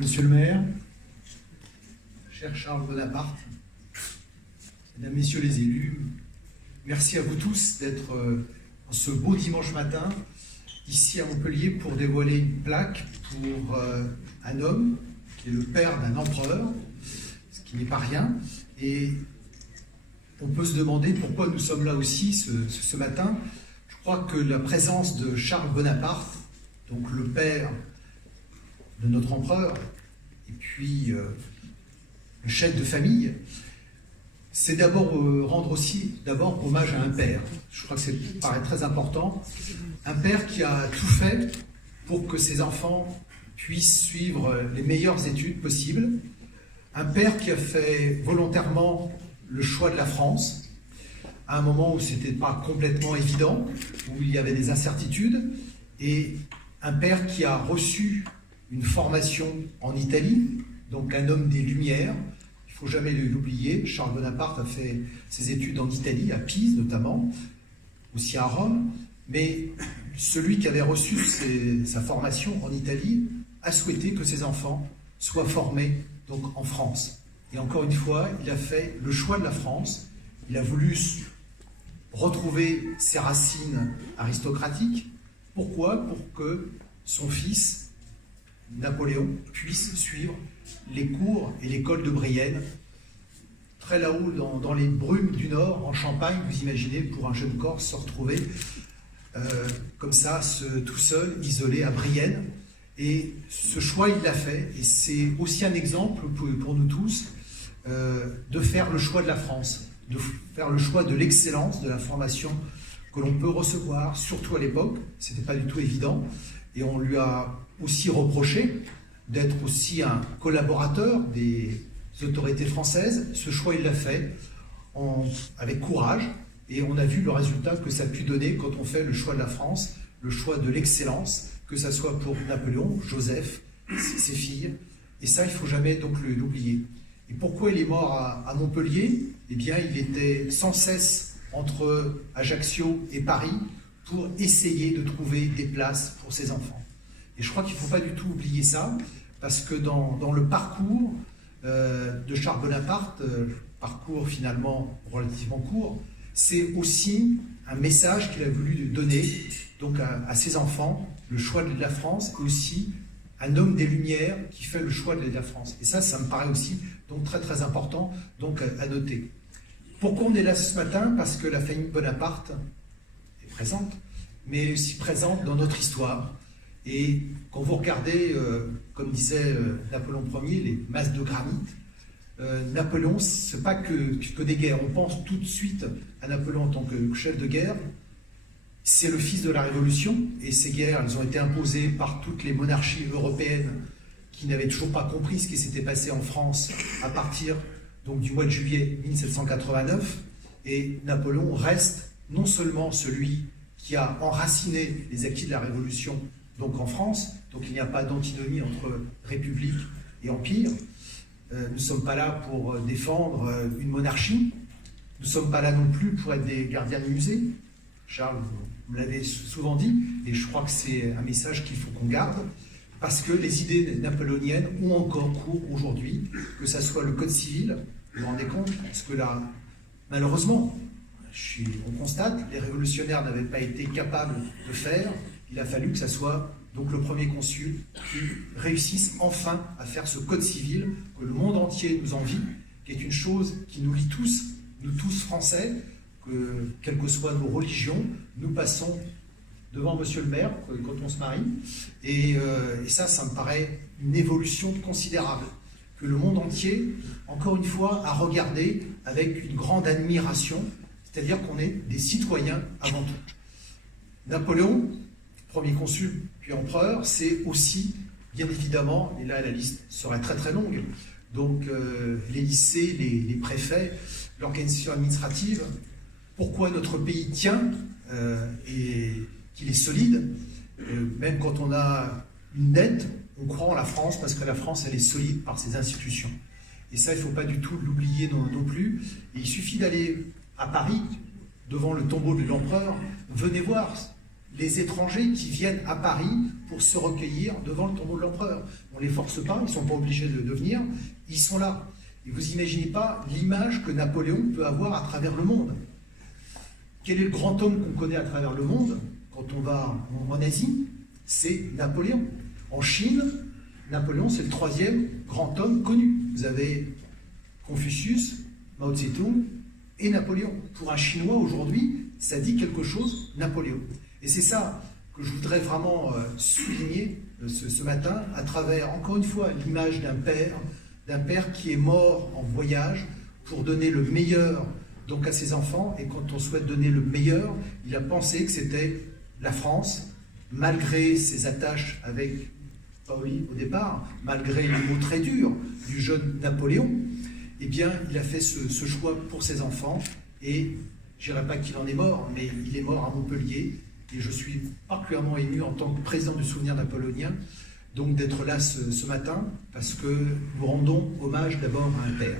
Monsieur le maire, cher Charles Bonaparte, mesdames, messieurs les élus, merci à vous tous d'être en ce beau dimanche matin ici à Montpellier pour dévoiler une plaque pour un homme qui est le père d'un empereur, ce qui n'est pas rien. Et on peut se demander pourquoi nous sommes là aussi ce matin. Je crois que la présence de Charles Bonaparte, donc le père de notre empereur, et puis le chef de famille, c'est d'abord rendre aussi hommage à un père. Je crois que ça paraît très important. Un père qui a tout fait pour que ses enfants puissent suivre les meilleures études possibles. Un père qui a fait volontairement le choix de la France, à un moment où ce n'était pas complètement évident, où il y avait des incertitudes, et un père qui a reçu une formation en Italie, donc un homme des Lumières. Il ne faut jamais l'oublier. Charles Bonaparte a fait ses études en Italie, à Pise notamment, aussi à Rome, mais celui qui avait reçu sa formation en Italie a souhaité que ses enfants soient formés donc en France. Et encore une fois, il a fait le choix de la France. Il a voulu retrouver ses racines aristocratiques. Pourquoi? Pour que son fils, Napoléon, puisse suivre les cours et l'école de Brienne, très là-haut dans les brumes du Nord, en Champagne. Vous imaginez, pour un jeune Corse, se retrouver comme ça, tout seul, isolé à Brienne. Et ce choix, il l'a fait. Et c'est aussi un exemple pour nous tous de faire le choix de la France, de faire le choix de l'excellence, de la formation que l'on peut recevoir, surtout à l'époque. Ce n'était pas du tout évident. Et on lui a aussi reproché d'être aussi un collaborateur des autorités françaises. Ce choix, il l'a fait avec courage. Et on a vu le résultat que ça a pu donner quand on fait le choix de la France, le choix de l'excellence, que ça soit pour Napoléon, Joseph, ses filles. Et ça, il ne faut jamais donc l'oublier. Et pourquoi il est mort à Montpellier? Eh bien, il était sans cesse entre Ajaccio et Paris pour essayer de trouver des places pour ses enfants. Et je crois qu'il ne faut pas du tout oublier ça, parce que dans le parcours de Charles Bonaparte, parcours finalement relativement court, c'est aussi un message qu'il a voulu donner donc à ses enfants, le choix de la France, et aussi un homme des Lumières qui fait le choix de la France. Et ça me paraît aussi donc très très important donc à noter. Pourquoi on est là ce matin? Parce que la famille Bonaparte est présente, mais aussi présente dans notre histoire. Et quand vous regardez, comme disait Napoléon Ier, les masses de granit, Napoléon, ce n'est pas que des guerres. On pense tout de suite à Napoléon en tant que chef de guerre. C'est le fils de la Révolution, et ces guerres, elles ont été imposées par toutes les monarchies européennes qui n'avaient toujours pas compris ce qui s'était passé en France à partir donc, du mois de juillet 1789. Et Napoléon reste non seulement celui qui a enraciné les acquis de la Révolution donc en France, donc il n'y a pas d'antinomie entre République et Empire. Nous ne sommes pas là pour défendre une monarchie, nous ne sommes pas là non plus pour être des gardiens de musée. Charles, vous l'avez souvent dit, et je crois que c'est un message qu'il faut qu'on garde, parce que les idées napoléoniennes ont encore cours aujourd'hui, que ce soit le Code civil, vous vous rendez compte, parce que là, malheureusement, on constate, les révolutionnaires n'avaient pas été capables de faire. Il a fallu que ce soit donc le premier consul qui réussisse enfin à faire ce code civil que le monde entier nous envie, qui est une chose qui nous lie tous, nous tous Français, que quelles que soient nos religions, nous passons devant Monsieur le maire quand on se marie. Et ça me paraît une évolution considérable, que le monde entier, encore une fois, a regardé avec une grande admiration, c'est-à-dire qu'on est des citoyens avant tout. Napoléon, premier consul puis empereur, c'est aussi, bien évidemment, et là la liste serait très très longue, donc les lycées, les préfets, l'organisation administrative. Pourquoi notre pays tient et qu'il est solide, même quand on a une dette, on croit en la France parce que la France elle est solide par ses institutions. Et ça, il ne faut pas du tout l'oublier non plus. Et il suffit d'aller à Paris, devant le tombeau de l'empereur, venez voir les étrangers qui viennent à Paris pour se recueillir devant le tombeau de l'empereur. On ne les force pas, ils ne sont pas obligés de venir, ils sont là. Et vous n'imaginez pas l'image que Napoléon peut avoir à travers le monde. Quel est le grand homme qu'on connaît à travers le monde quand on va en Asie? C'est Napoléon. En Chine, Napoléon, c'est le 3e grand homme connu. Vous avez Confucius, Mao Tse-tung et Napoléon. Pour un Chinois aujourd'hui, ça dit quelque chose, Napoléon. Et c'est ça que je voudrais vraiment souligner ce matin, à travers, encore une fois, l'image d'un père qui est mort en voyage pour donner le meilleur donc à ses enfants. Et quand on souhaite donner le meilleur, il a pensé que c'était la France, malgré ses attaches avec Paoli au départ, malgré les mots très durs du jeune Napoléon, eh bien, il a fait ce choix pour ses enfants. Et je ne dirais pas qu'il en est mort, mais il est mort à Montpellier. Et je suis particulièrement ému en tant que président du Souvenir napoléonien, donc d'être là ce matin, parce que nous rendons hommage d'abord à un père.